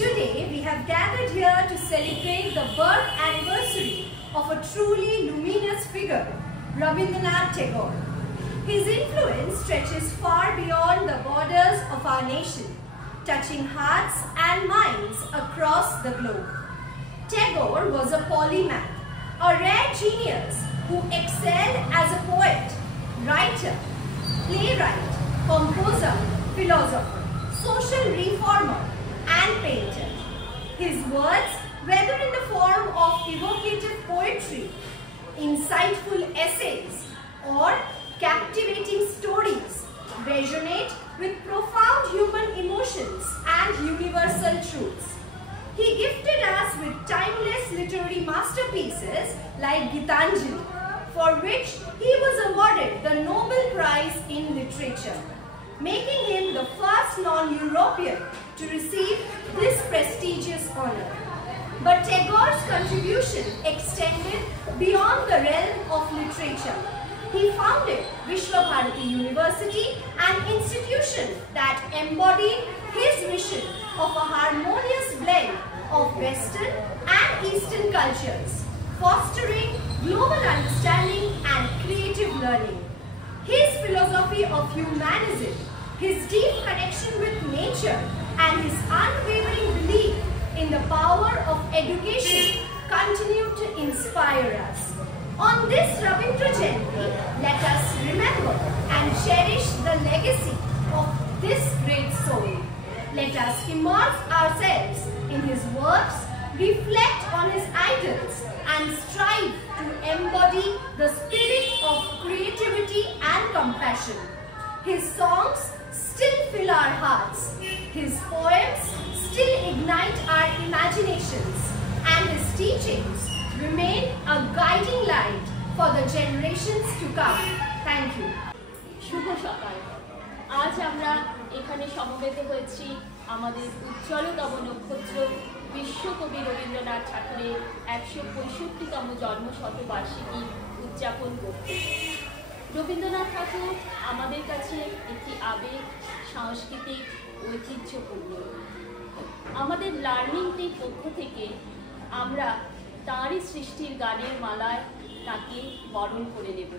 Today we have gathered here to celebrate the birth anniversary of a truly luminous figure, Rabindranath Tagore. His influence stretches far beyond the borders of our nation, touching hearts and minds across the globe. Tagore was a polymath, a rare genius who excelled as a poet, writer, playwright, composer, philosopher, social reformer, and painter. His words, whether in the form of evocative poetry, insightful essays, or captivating stories, resonate with profound human emotions and universal truths. He gifted us with timeless literary masterpieces like Gitanjali, for which he was awarded the Nobel Prize in Literature, making him the first non-European to receive this prestigious honor. But Tagore's contribution extended beyond the realm of literature. He founded Vishwabharati University, an institution that embodied his vision of a harmonious blend of Western and Eastern cultures, fostering global understanding and creative learning. His philosophy of humanism, his deep connection with nature, and his unwavering belief in the power of education continue to inspire us. On this Rabindra Jayanti, let us remember and cherish the legacy of this great soul. Let us immerse ourselves in his works, reflect on his idols, and strive to embody the spirit of creativity and compassion. His songs still fill our hearts. His poems still ignite our imaginations, and his teachings remain a guiding light for the generations to come. Thank you. শুভ সকাল। আজ আমরা এখানে সমবেত হয়েছি আমাদের উজ্জ্বলতম নক্ষত্র বিশ্বকবি রবীন্দ্রনাথ ঠাকুরের ১৬৫তম জন্মশতবার্ষিকী উদযাপন করতে। রবীন্দ্রনাথ ঠাকুর আমাদের কাছে একটি আবেগ, সাংস্কৃতিক ঐতিহ্যপূর্ণ। আমাদের লার্নিং টির পক্ষ থেকে আমরা তাঁরই সৃষ্টির গানের মালায় তাকে বরণ করে নেব।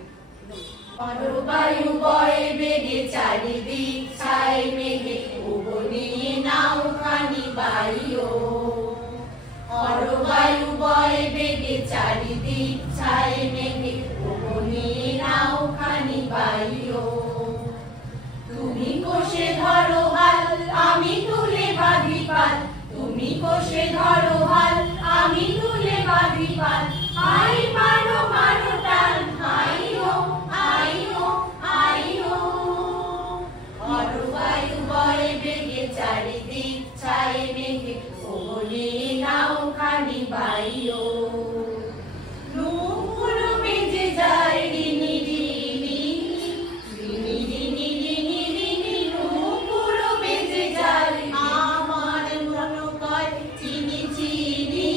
বায়ু বয়ে বেগে চারিদিক ছাই মেঘে ভুবনে নাওখানি বাইও। বায়ু বয়ে বেগে চারিদিক ছাই মেঘে ভুবনে নাওখানি বাইও। তুমি কোষে ধরো হাল, আমি তুলে বাঁধি পাল। তুমি কোষে ধরো হাল, আমি তুলে বাঁধি পাল। আই মারো মারো টান, আইও আইও আইও। বায়ু বয়ে বেগে চারিদিক ছাই মেঘে ভুবনে নাওখানি বাইও। নূপুর বেজে যায় রিনি রিনি, রিনি রিনি রিনি রিনি। নূপুর বেজে যায় আমার মন কয় চিনি চিনি।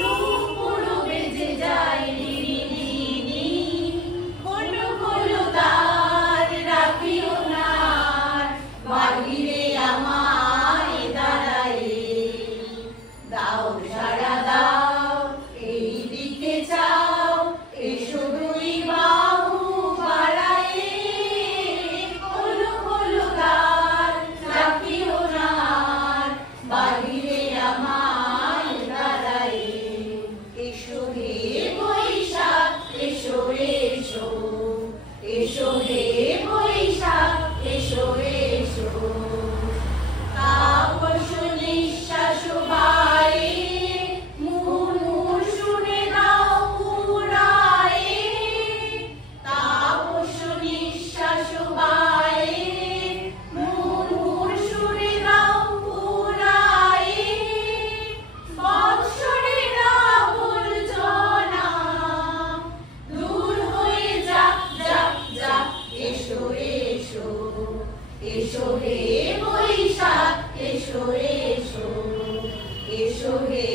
নূপুর বেজে যায় রিনি রিনি। খোলো খোলো দ্বার, রাখিও না বাহিরে আমায় দাঁড়ায়ে। দাও সাড়া দাও, এই দিকে চাও, এসো দুই বাহু বাড়ায়ে। খোলো খোলো দ্বার, রাখিও না বাহিরে আমায় দাঁড়ায়ে। এসো হে বৈশাখ, এসো এসো, এসো হে বৈশাখ, এসো এসো। তাপস নিঃশ্বাস বায়ে, মুহুর্মুহু শুনে দাও পুরায়ে। তাপস নিঃশ্বাস বায়ে, মুহুর্মুহু শুনে দাও পুরায়ে। বৎসরের আবর্জনা দূর হয়ে যাক যাক যাক। এসো এসো, এসো হে বৈশাখ, এসো এসো, এসো হে